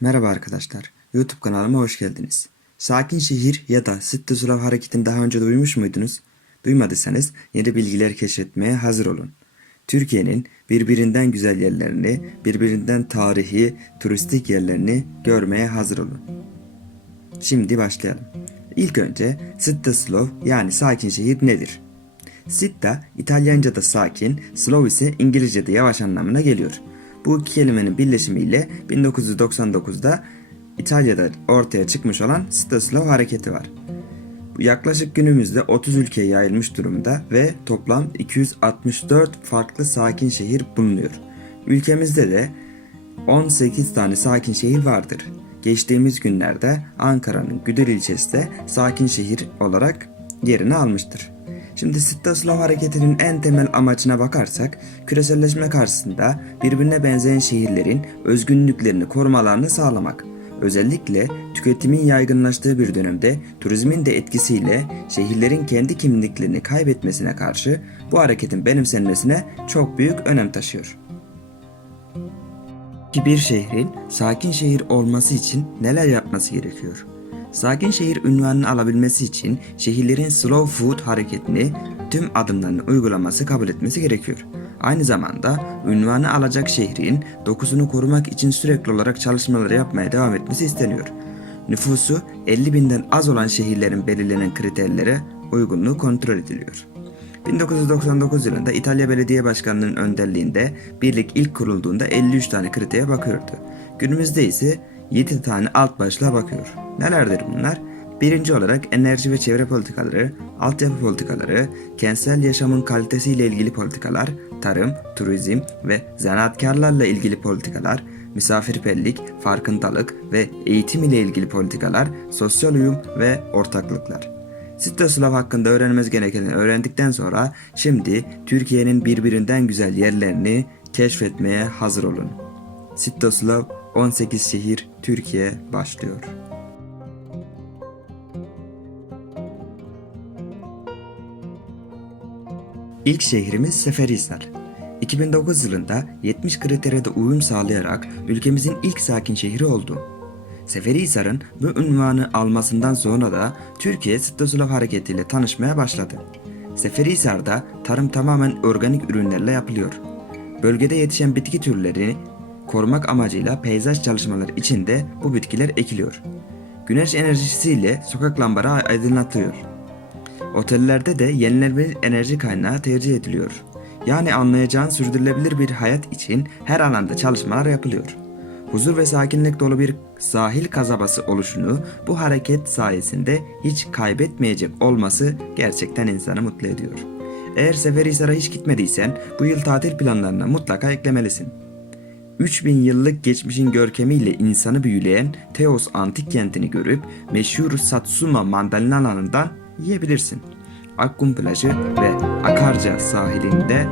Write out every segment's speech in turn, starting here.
Merhaba arkadaşlar. YouTube kanalıma hoş geldiniz. Sakin şehir ya da Sitte Sulav hareketini daha önce duymuş muydunuz? Duymadıysanız yeni bilgiler keşfetmeye hazır olun. Türkiye'nin birbirinden güzel yerlerini, birbirinden tarihi, turistik yerlerini görmeye hazır olun. Şimdi başlayalım. İlk önce Sitte Slav yani sakin şehir nedir? Sitta İtalyanca'da sakin, slow ise İngilizce'de yavaş anlamına geliyor. Bu iki kelimenin birleşimiyle 1999'da İtalya'da ortaya çıkmış olan Slow hareketi var. Bu yaklaşık günümüzde 30 ülkeye yayılmış durumda ve toplam 264 farklı sakin şehir bulunuyor. Ülkemizde de 18 tane sakin şehir vardır. Geçtiğimiz günlerde Ankara'nın Güdül ilçesi de sakin şehir olarak yerini almıştır. Şimdi Sittaslav hareketinin en temel amacına bakarsak, küreselleşme karşısında birbirine benzeyen şehirlerin özgünlüklerini korumalarını sağlamak. Özellikle tüketimin yaygınlaştığı bir dönemde turizmin de etkisiyle şehirlerin kendi kimliklerini kaybetmesine karşı bu hareketin benimsenmesine çok büyük önem taşıyor. Ki bir şehrin sakin şehir olması için neler yapması gerekiyor? Sakin şehir ünvanını alabilmesi için şehirlerin slow food hareketini tüm adımlarını uygulaması kabul etmesi gerekiyor. Aynı zamanda ünvanı alacak şehrin dokusunu korumak için sürekli olarak çalışmalar yapmaya devam etmesi isteniyor. Nüfusu 50 binden az olan şehirlerin belirlenen kriterlere uygunluğu kontrol ediliyor. 1999 yılında İtalya Belediye Başkanlığı'nın önderliğinde birlik ilk kurulduğunda 53 tane kritere bakıyordu. Günümüzde ise 7 tane alt başlığa bakıyor. Nelerdir bunlar? Birinci olarak enerji ve çevre politikaları, altyapı politikaları, kentsel yaşamın kalitesiyle ilgili politikalar, tarım, turizm ve zanaatkarlarla ilgili politikalar, misafirperlik, farkındalık ve eğitim ile ilgili politikalar, sosyal uyum ve ortaklıklar. Sitoslav hakkında öğrenmemiz gerekeni öğrendikten sonra şimdi Türkiye'nin birbirinden güzel yerlerini keşfetmeye hazır olun. Sitoslav 18 şehir Türkiye başlıyor. İlk şehrimiz Seferihisar. 2009 yılında 70 kritere de uyum sağlayarak ülkemizin ilk sakin şehri oldu. Seferihisar'ın bu ünvanı almasından sonra da Türkiye Sitoslav hareketiyle tanışmaya başladı. Seferihisar'da tarım tamamen organik ürünlerle yapılıyor. Bölgede yetişen bitki türlerini korumak amacıyla peyzaj çalışmaları için de bu bitkiler ekiliyor. Güneş enerjisiyle sokak lambaları aydınlatıyor. Otellerde de yenilenebilir enerji kaynağı tercih ediliyor. Yani anlayacağın sürdürülebilir bir hayat için her alanda çalışmalar yapılıyor. Huzur ve sakinlik dolu bir sahil kasabası oluşunu bu hareket sayesinde hiç kaybetmeyecek olması gerçekten insanı mutlu ediyor. Eğer Seferihisar'a hiç gitmediysen bu yıl tatil planlarına mutlaka eklemelisin. 3000 yıllık geçmişin görkemiyle insanı büyüleyen Teos antik kentini görüp meşhur Satsuma mandalina alanından yiyebilirsin. Akkum plajı ve Akarca sahilinde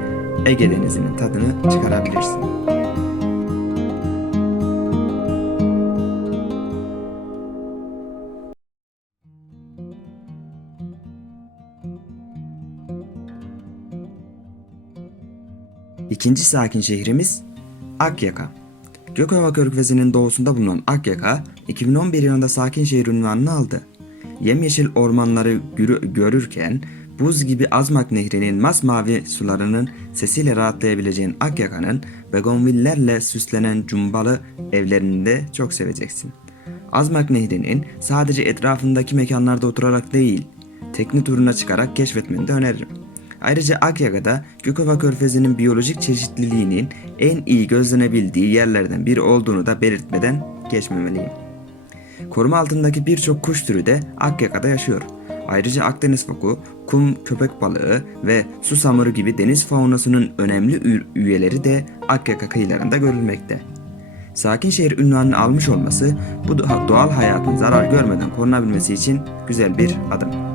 Ege denizinin tadını çıkarabilirsin. İkinci sakin şehrimiz Akyaka. Gökova Körfezi'nin doğusunda bulunan Akyaka, 2011 yılında sakin şehir ünvanını aldı. Yemyeşil ormanları görü- görürken, buz gibi Azmak Nehri'nin masmavi sularının sesiyle rahatlayabileceğin Akyaka'nın begonvillerle süslenen cumbalı evlerini de çok seveceksin. Azmak Nehri'nin sadece etrafındaki mekanlarda oturarak değil, tekne turuna çıkarak keşfetmeni de öneririm. Ayrıca Akyaka'da Gökova Körfezi'nin biyolojik çeşitliliğinin en iyi gözlenebildiği yerlerden biri olduğunu da belirtmeden geçmemeliyim. Koruma altındaki birçok kuş türü de Akyaka'da yaşıyor. Ayrıca Akdeniz foku, kum köpek balığı ve susamuru gibi deniz faunasının önemli üyeleri de Akyaka kıyılarında görülmekte. Sakin şehir ünvanını almış olması bu doğa- doğal hayatın zarar görmeden korunabilmesi için güzel bir adım.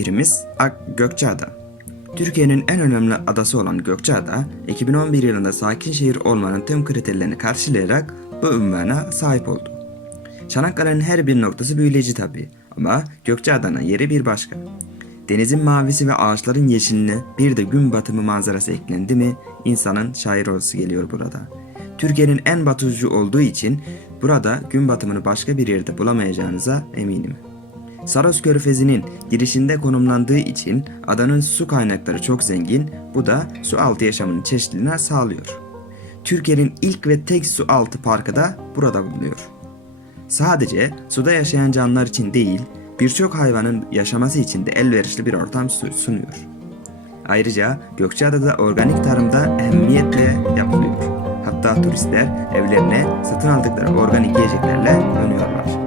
Yerimiz Ak Gökçeada. Türkiye'nin en önemli adası olan Gökçeada, 2011 yılında sakin şehir olmanın tüm kriterlerini karşılayarak bu ünvana sahip oldu. Çanakkale'nin her bir noktası büyüleyici tabii ama Gökçeada'nın yeri bir başka. Denizin mavisi ve ağaçların yeşilliğine bir de gün batımı manzarası eklendi mi insanın şair olası geliyor burada. Türkiye'nin en batıcı olduğu için burada gün batımını başka bir yerde bulamayacağınıza eminim. Saros Körfezi'nin girişinde konumlandığı için adanın su kaynakları çok zengin, bu da su altı yaşamının çeşitliliğine sağlıyor. Türkiye'nin ilk ve tek su altı parkı da burada bulunuyor. Sadece suda yaşayan canlılar için değil, birçok hayvanın yaşaması için de elverişli bir ortam su- sunuyor. Ayrıca Gökçeada'da organik tarımda ehemmiyetle yapılıyor. Hatta turistler evlerine satın aldıkları organik yiyeceklerle dönüyorlar.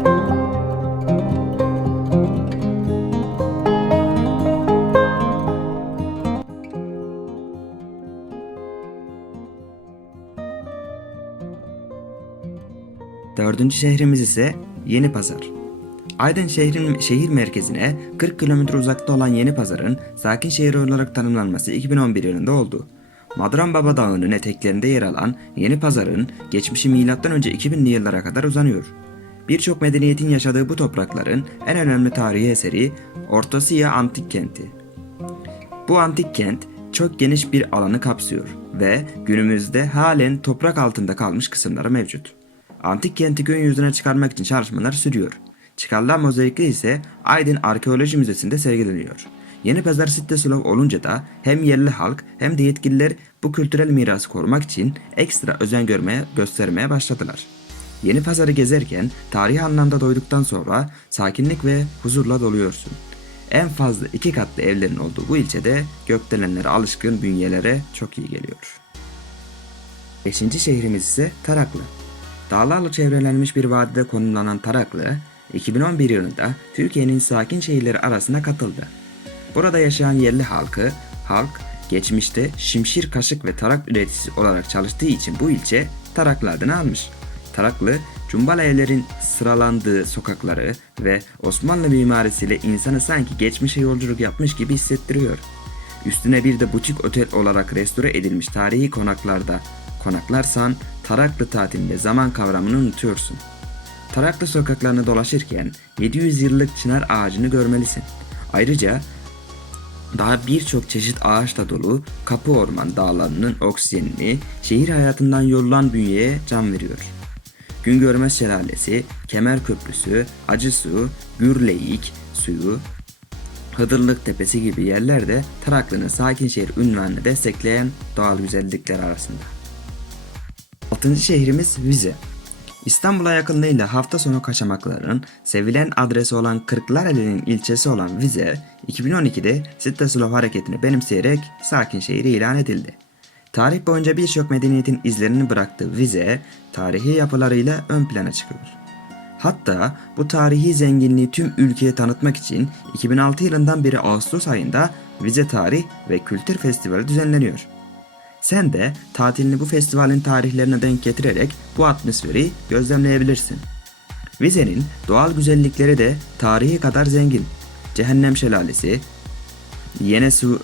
Dördüncü şehrimiz ise Yeni Pazar. Aydın şehrin şehir merkezine 40 kilometre uzakta olan Yeni Pazar'ın sakin şehir olarak tanımlanması 2011 yılında oldu. Madran Baba Dağı'nın eteklerinde yer alan Yeni Pazar'ın geçmişi M.Ö. 2000'li yıllara kadar uzanıyor. Birçok medeniyetin yaşadığı bu toprakların en önemli tarihi eseri Ortosiya Antik Kenti. Bu antik kent çok geniş bir alanı kapsıyor ve günümüzde halen toprak altında kalmış kısımları mevcut. Antik kenti gün yüzüne çıkarmak için çalışmalar sürüyor. Çıkarılan mozaikler ise Aydın Arkeoloji Müzesi'nde sergileniyor. Yeni Pazar Sittesulov olunca da hem yerli halk hem de yetkililer bu kültürel mirası korumak için ekstra özen görmeye göstermeye başladılar. Yeni pazarı gezerken tarihi anlamda doyduktan sonra sakinlik ve huzurla doluyorsun. En fazla iki katlı evlerin olduğu bu ilçede gökdelenlere alışkın bünyelere çok iyi geliyor. Beşinci şehrimiz ise Taraklı. Dağlarla çevrelenmiş bir vadide konumlanan Taraklı, 2011 yılında Türkiye'nin sakin şehirleri arasına katıldı. Burada yaşayan yerli halkı, halk geçmişte şimşir kaşık ve tarak üreticisi olarak çalıştığı için bu ilçe Taraklı adını almış. Taraklı, cumbala evlerin sıralandığı sokakları ve Osmanlı mimarisiyle insanı sanki geçmişe yolculuk yapmış gibi hissettiriyor. Üstüne bir de butik otel olarak restore edilmiş tarihi konaklarda konaklarsan Taraklı tatilinde zaman kavramını unutuyorsun. Taraklı sokaklarını dolaşırken 700 yıllık çınar ağacını görmelisin. Ayrıca daha birçok çeşit ağaçla dolu kapı orman dağlarının oksijenini şehir hayatından yorulan bünyeye can veriyor. Güngörmez Şelalesi, Kemer Köprüsü, Acısu, Gürleyik suyu, Hıdırlık Tepesi gibi yerler de Taraklı'nın sakin şehir ünvanını destekleyen doğal güzellikler arasında. Altıncı şehrimiz Vize. İstanbul'a yakınlığıyla hafta sonu kaçamakların sevilen adresi olan Kırklareli'nin ilçesi olan Vize, 2012'de Sittesulov hareketini benimseyerek sakin şehir ilan edildi. Tarih boyunca birçok medeniyetin izlerini bıraktığı Vize, tarihi yapılarıyla ön plana çıkıyor. Hatta bu tarihi zenginliği tüm ülkeye tanıtmak için 2006 yılından beri Ağustos ayında Vize Tarih ve Kültür Festivali düzenleniyor. Sen de tatilini bu festivalin tarihlerine denk getirerek bu atmosferi gözlemleyebilirsin. Vize'nin doğal güzellikleri de tarihi kadar zengin. Cehennem Şelalesi, Yenesu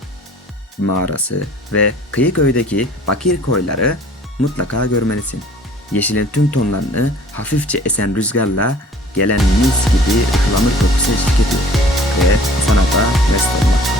Mağarası ve Kıyıköy'deki Bakir Koyları mutlaka görmelisin. Yeşilin tüm tonlarını hafifçe esen rüzgarla gelen mis gibi ıhlamur kokusu eşlik ediyor ve sanata mest olmakta.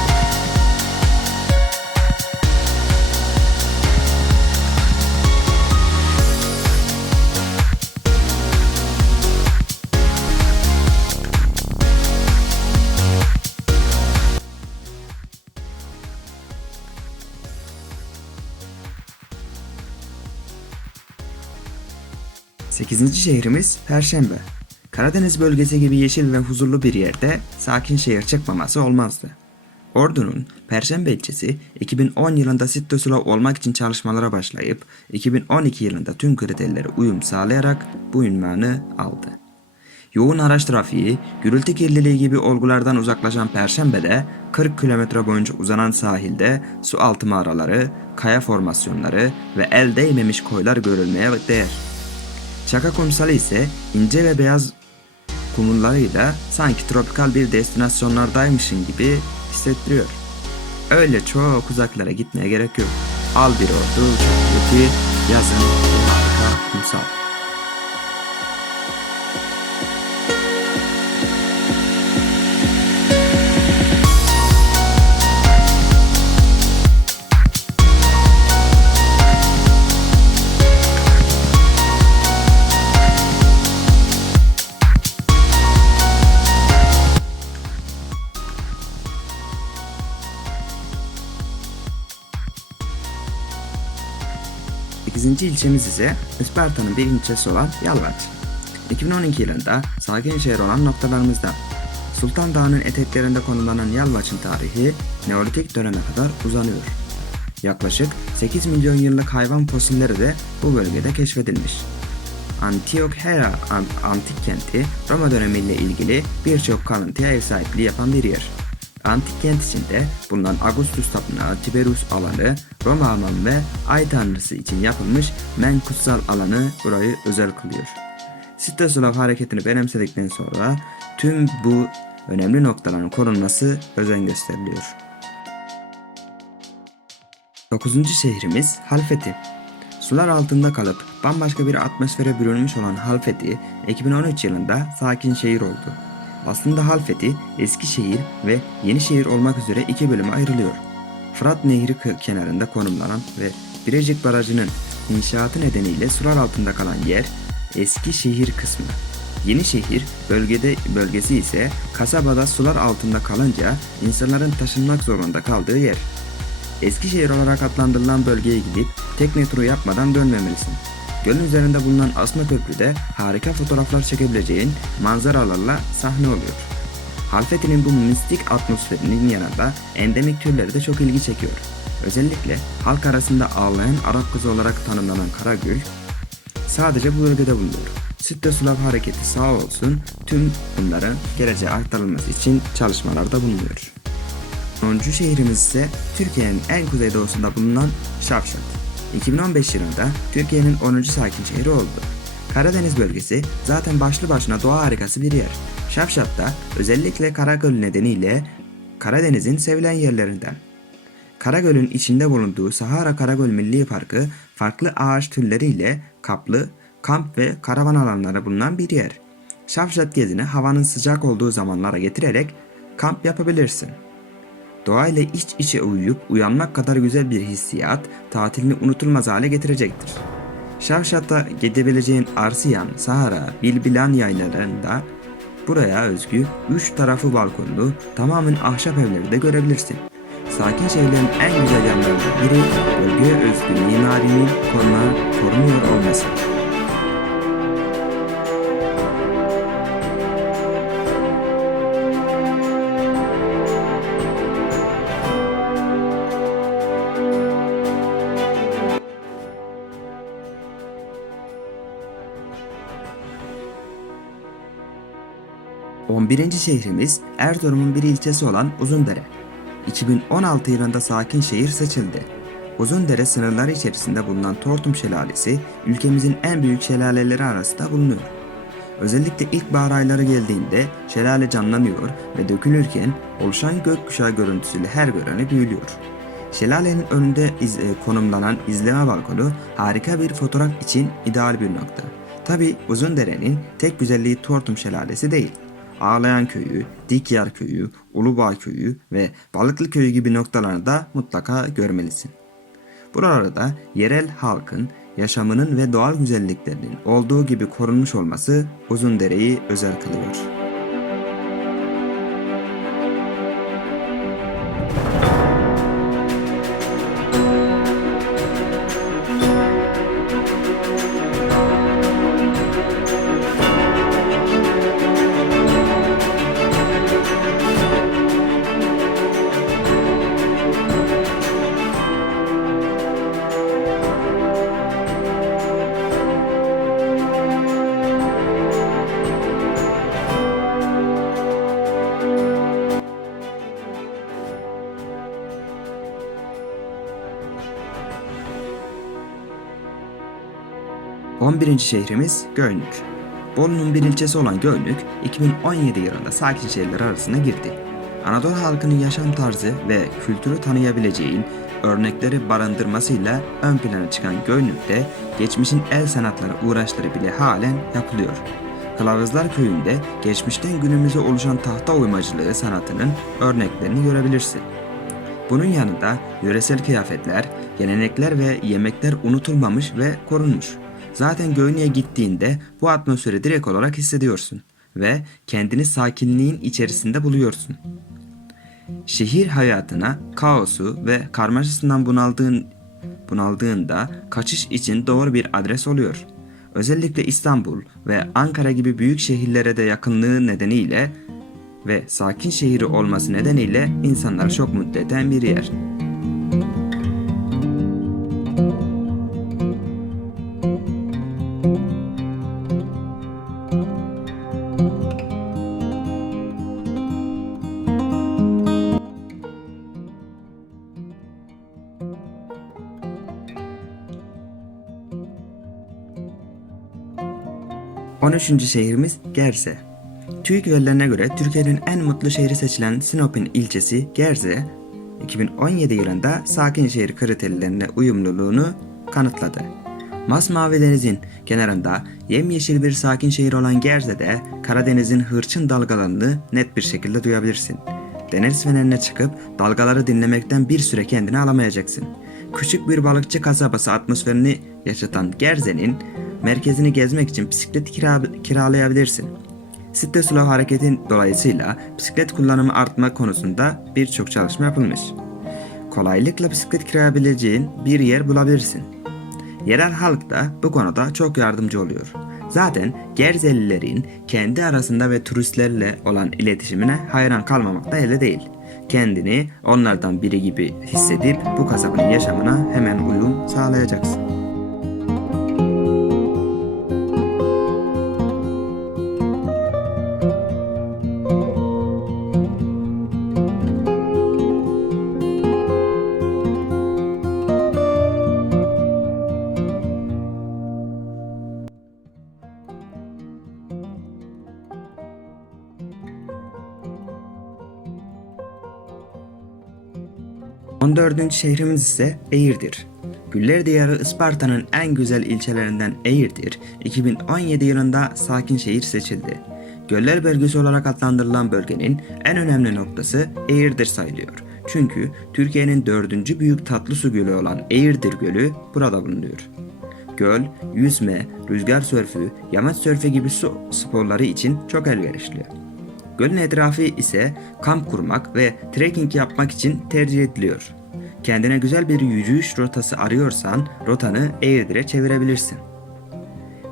8. şehrimiz Perşembe. Karadeniz bölgesi gibi yeşil ve huzurlu bir yerde sakin şehir çıkmaması olmazdı. Ordu'nun Perşembe ilçesi 2010 yılında sit Sula olmak için çalışmalara başlayıp 2012 yılında tüm kriterlere uyum sağlayarak bu ünvanı aldı. Yoğun araç trafiği, gürültü kirliliği gibi olgulardan uzaklaşan Perşembe'de 40 kilometre boyunca uzanan sahilde su altı mağaraları, kaya formasyonları ve el değmemiş koylar görülmeye değer. Şaka kumsalı ise ince ve beyaz kumullarıyla sanki tropikal bir destinasyonlardaymışın gibi hissettiriyor. Öyle çok uzaklara gitmeye gerek yok. Al bir ordu uçak bileti, yazın harika kumsal. İkinci ilçemiz ise Isparta'nın bir ilçesi olan Yalvaç. 2012 yılında sakin şehir olan noktalarımızdan. Sultan Dağı'nın eteklerinde konumlanan Yalvaç'ın tarihi Neolitik döneme kadar uzanıyor. Yaklaşık 8 milyon yıllık hayvan fosilleri de bu bölgede keşfedilmiş. Antiochia an- antik kenti Roma dönemiyle ilgili birçok kalıntıya ev sahipliği yapan bir yer. Antik kent içinde bulunan Augustus Tapınağı, Tiberius alanı, Roma hamamı ve Ay Tanrısı için yapılmış men kutsal alanı burayı özel kılıyor. Sittoslav hareketini benimsedikten sonra tüm bu önemli noktaların korunması özen gösteriliyor. 9. şehrimiz Halfeti. Sular altında kalıp bambaşka bir atmosfere bürünmüş olan Halfeti 2013 yılında sakin şehir oldu. Aslında Halfeti eski şehir ve yeni şehir olmak üzere iki bölüme ayrılıyor. Fırat Nehri kenarında konumlanan ve Birecik Barajı'nın inşaatı nedeniyle sular altında kalan yer eski şehir kısmı. Yeni şehir bölgede bölgesi ise kasabada sular altında kalınca insanların taşınmak zorunda kaldığı yer. Eskişehir olarak adlandırılan bölgeye gidip tekne turu yapmadan dönmemelisin. Gölün üzerinde bulunan Asma Köprü'de harika fotoğraflar çekebileceğin manzaralarla sahne oluyor. Halfeti'nin bu mistik atmosferinin yanında endemik türleri de çok ilgi çekiyor. Özellikle halk arasında ağlayan Arap kızı olarak tanımlanan Karagül sadece bu bölgede bulunuyor. Sütte Slav hareketi sağ olsun tüm bunların geleceğe aktarılması için çalışmalarda bulunuyor. 10. şehrimiz ise Türkiye'nin en kuzeydoğusunda bulunan Şavşat. 2015 yılında Türkiye'nin 10. sakin şehri oldu. Karadeniz bölgesi zaten başlı başına doğa harikası bir yer. Şavşat'ta özellikle Karagöl nedeniyle Karadeniz'in sevilen yerlerinden. Karagöl'ün içinde bulunduğu Sahara Karagöl Milli Parkı farklı ağaç türleriyle kaplı, kamp ve karavan alanları bulunan bir yer. Şavşat gezini havanın sıcak olduğu zamanlara getirerek kamp yapabilirsin. Doğayla iç içe uyuyup uyanmak kadar güzel bir hissiyat tatilini unutulmaz hale getirecektir. Şavşat'ta gidebileceğin Arsiyan, Sahara, Bilbilan yaylalarında buraya özgü üç tarafı balkonlu tamamen ahşap evleri de görebilirsin. Sakin şehirlerin en güzel yanlarından biri bölgeye özgü mimarinin korunuyor olması. On birinci şehrimiz Erzurum'un bir ilçesi olan Uzundere. 2016 yılında sakin şehir seçildi. Uzundere sınırları içerisinde bulunan Tortum Şelalesi ülkemizin en büyük şelaleleri arasında bulunuyor. Özellikle ilkbahar ayları geldiğinde şelale canlanıyor ve dökülürken oluşan gökkuşağı görüntüsüyle her göreni büyülüyor. Şelalenin önünde iz- e, konumlanan izleme balkonu harika bir fotoğraf için ideal bir nokta. Tabi Uzundere'nin tek güzelliği Tortum Şelalesi değil. Ağlayan Köyü, Dikyar Köyü, Ulubağ Köyü ve Balıklı Köyü gibi noktaları da mutlaka görmelisin. Buralarda yerel halkın yaşamının ve doğal güzelliklerinin olduğu gibi korunmuş olması Uzundere'yi özel kılıyor. On birinci şehrimiz Göynük. Bolu'nun bir ilçesi olan Göynük, 2017 yılında sakin şehirler arasına girdi. Anadolu halkının yaşam tarzı ve kültürü tanıyabileceğin örnekleri barındırmasıyla ön plana çıkan Göynük'te geçmişin el sanatları uğraşları bile halen yapılıyor. Kılavuzlar Köyü'nde geçmişten günümüze oluşan tahta oymacılığı sanatının örneklerini görebilirsin. Bunun yanında yöresel kıyafetler, gelenekler ve yemekler unutulmamış ve korunmuş. Zaten Göynük'e gittiğinde bu atmosferi direkt olarak hissediyorsun ve kendini sakinliğin içerisinde buluyorsun. Şehir hayatına kaosu ve karmaşasından bunaldığın bunaldığında kaçış için doğru bir adres oluyor. Özellikle İstanbul ve Ankara gibi büyük şehirlere de yakınlığı nedeniyle ve sakin şehri olması nedeniyle insanları çok mutlu eden bir yer. On üçüncü şehrimiz Gerze. TÜİK verilerine göre Türkiye'nin en mutlu şehri seçilen Sinop'un ilçesi Gerze, 2017 yılında sakin şehir kriterlerine uyumluluğunu kanıtladı. Masmavi denizin kenarında yemyeşil bir sakin şehir olan Gerze'de Karadeniz'in hırçın dalgalarını net bir şekilde duyabilirsin. Deniz fenerine çıkıp dalgaları dinlemekten bir süre kendini alamayacaksın. Küçük bir balıkçı kasabası atmosferini yaşatan Gerze'nin merkezini gezmek için bisiklet kira- kiralayabilirsin. Sitte Slow hareketin dolayısıyla bisiklet kullanımı artma konusunda birçok çalışma yapılmış. Kolaylıkla bisiklet kiralayabileceğin bir yer bulabilirsin. Yerel halk da bu konuda çok yardımcı oluyor. Zaten Gerzelilerin kendi arasında ve turistlerle olan iletişimine hayran kalmamak da elde değil. Kendini onlardan biri gibi hissedip bu kasabanın yaşamına hemen uyum sağlayacaksın. 14. şehrimiz ise Eğirdir. Güller Diyarı Isparta'nın en güzel ilçelerinden Eğirdir, 2017 yılında sakin şehir seçildi. Göller bölgesi olarak adlandırılan bölgenin en önemli noktası Eğirdir sayılıyor. Çünkü Türkiye'nin dördüncü büyük tatlı su gölü olan Eğirdir Gölü burada bulunuyor. Göl, yüzme, rüzgar sörfü, yamaç sörfü gibi su sporları için çok elverişli. Gölün etrafı ise kamp kurmak ve trekking yapmak için tercih ediliyor. Kendine güzel bir yürüyüş rotası arıyorsan rotanı Eğirdir'e çevirebilirsin.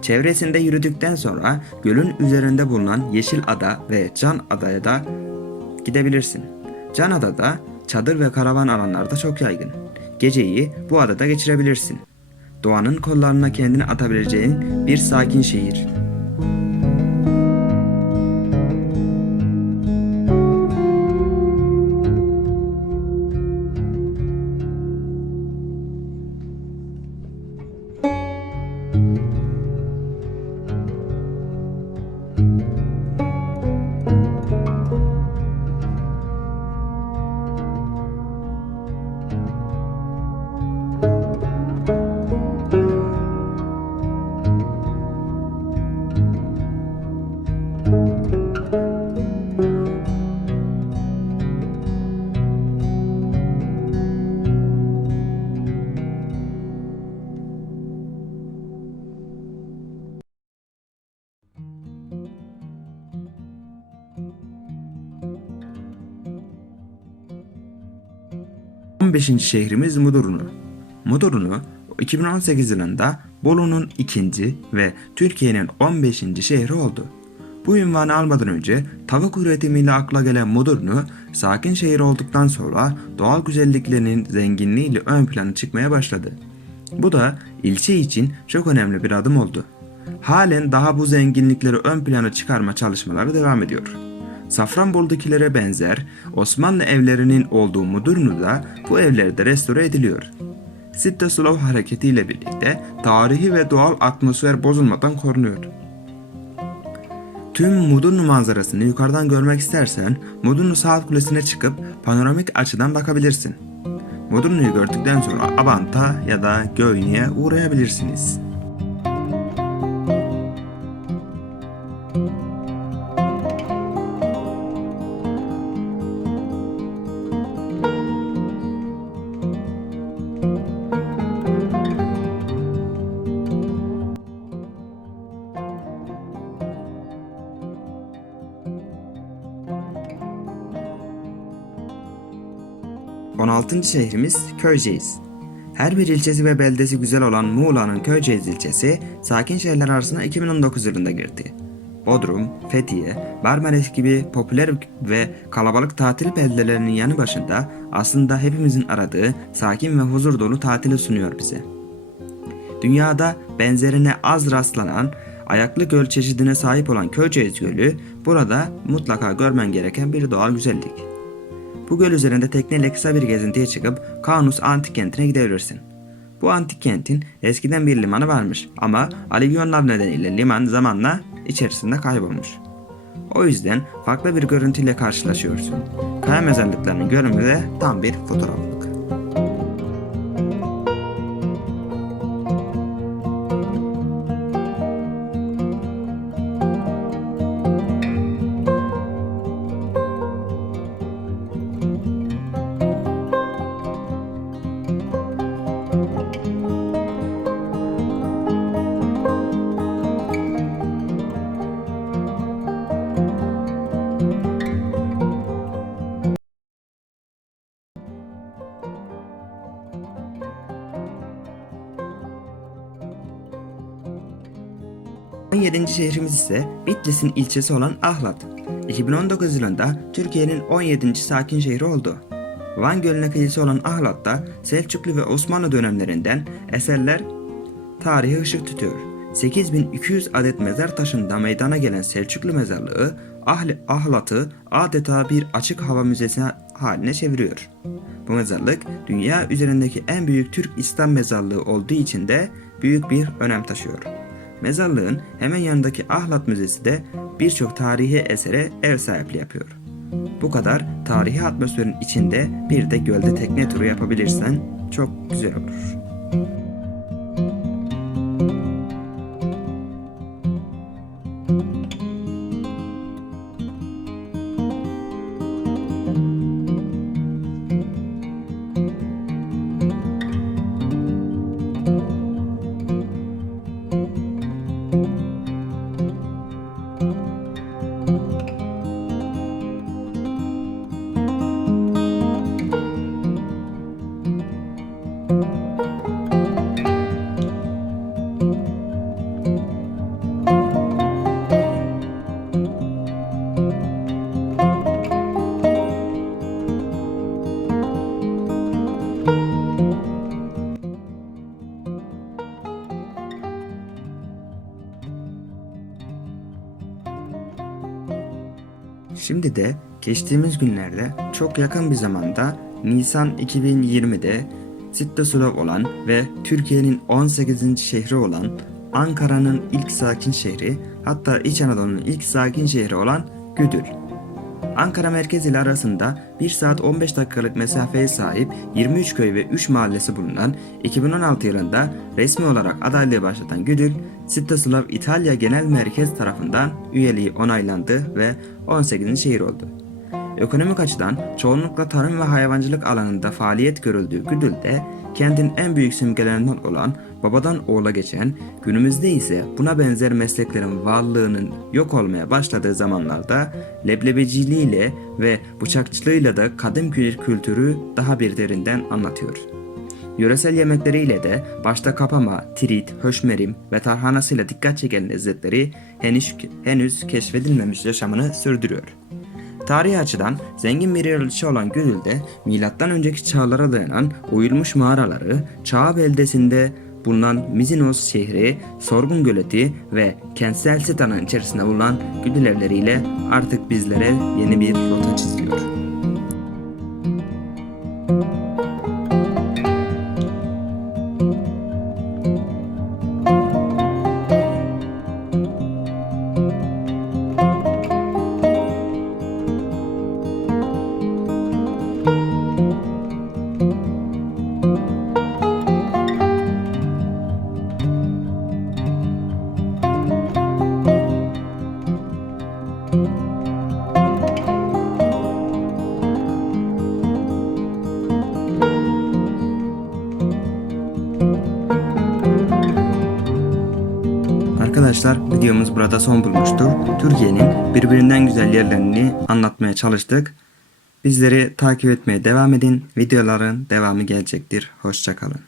Çevresinde yürüdükten sonra gölün üzerinde bulunan Yeşil Ada ve Can Ada'ya da gidebilirsin. Can Ada'da çadır ve karavan alanlarda çok yaygın. Geceyi bu adada geçirebilirsin. Doğanın kollarına kendini atabileceğin bir sakin şehir. On beşinci şehrimiz Mudurnu. Mudurnu 2018 yılında Bolu'nun ikinci ve Türkiye'nin 15. şehri oldu. Bu ünvanı almadan önce tavuk üretimiyle akla gelen Mudurnu, sakin şehir olduktan sonra doğal güzelliklerinin zenginliğiyle ön plana çıkmaya başladı. Bu da ilçe için çok önemli bir adım oldu. Halen daha bu zenginlikleri ön plana çıkarma çalışmaları devam ediyor. Safranbolu'dakilere benzer Osmanlı evlerinin olduğu Mudurnu'da bu evler de restore ediliyor. Sitte Slow hareketiyle birlikte tarihi ve doğal atmosfer bozulmadan korunuyor. Tüm Mudurnu manzarasını yukarıdan görmek istersen Mudurnu Saat Kulesi'ne çıkıp panoramik açıdan bakabilirsin. Mudurnu'yu gördükten sonra Abant'a ya da Göyne'ye uğrayabilirsiniz. On altıncı şehrimiz Köyceğiz. Her bir ilçesi ve beldesi güzel olan Muğla'nın Köyceğiz ilçesi sakin şehirler arasına 2019 yılında girdi. Bodrum, Fethiye, Marmaris gibi popüler ve kalabalık tatil beldelerinin yanı başında aslında hepimizin aradığı sakin ve huzur dolu tatili sunuyor bize. Dünyada benzerine az rastlanan ayaklı göl çeşidine sahip olan Köyceğiz Gölü burada mutlaka görmen gereken bir doğal güzellik. Bu göl üzerinde tekneyle kısa bir gezintiye çıkıp Kanus antik kentine gidebilirsin. Bu antik kentin eskiden bir limanı varmış ama alivyonlar nedeniyle liman zamanla içerisinde kaybolmuş. O yüzden farklı bir görüntüyle karşılaşıyorsun. Kaya mezarlıklarının görünümü de tam bir fotoğraf. 17. şehrimiz ise Bitlis'in ilçesi olan Ahlat. 2019 yılında Türkiye'nin 17. sakin şehri oldu. Van Gölü'ne kıyısı olan Ahlat'ta Selçuklu ve Osmanlı dönemlerinden eserler tarihe ışık tutuyor. 8200 adet mezar taşında meydana gelen Selçuklu mezarlığı Ahli Ahlat'ı adeta bir açık hava müzesi haline çeviriyor. Bu mezarlık dünya üzerindeki en büyük Türk İslam mezarlığı olduğu için de büyük bir önem taşıyor. Mezarlığın hemen yanındaki Ahlat Müzesi de birçok tarihi esere ev sahipliği yapıyor. Bu kadar tarihi atmosferin içinde bir de gölde tekne turu yapabilirsen çok güzel olur. Şimdi de geçtiğimiz günlerde çok yakın bir zamanda Nisan 2020'de Sitte Sulov olan ve Türkiye'nin 18. şehri olan Ankara'nın ilk sakin şehri hatta İç Anadolu'nun ilk sakin şehri olan Güdül. Ankara merkez ile arasında 1 saat 15 dakikalık mesafeye sahip 23 köy ve 3 mahallesi bulunan 2016 yılında resmi olarak adaylığı başlatan Güdül, Sittaslav İtalya Genel Merkez tarafından üyeliği onaylandı ve 18. şehir oldu. Ekonomik açıdan çoğunlukla tarım ve hayvancılık alanında faaliyet görüldüğü Güdül'de kentin en büyük simgelerinden olan babadan oğula geçen, günümüzde ise buna benzer mesleklerin varlığının yok olmaya başladığı zamanlarda leblebiciliğiyle ve bıçakçılığıyla da kadim kültürü daha bir derinden anlatıyor. Yöresel yemekleriyle de başta kapama, tirit, höşmerim ve tarhanasıyla dikkat çeken lezzetleri henüz, henüz keşfedilmemiş yaşamını sürdürüyor. Tarihi açıdan zengin bir yerleşi olan Güdül'de milattan önceki çağlara dayanan uyulmuş mağaraları, Çağ beldesinde bulunan Mizinos şehri, Sorgun Göleti ve kentsel sitanın içerisinde bulunan Güdül evleriyle artık bizlere yeni bir rota çiziyor. Videomuz burada son bulmuştur. Türkiye'nin birbirinden güzel yerlerini anlatmaya çalıştık. Bizleri takip etmeye devam edin. Videoların devamı gelecektir. Hoşçakalın.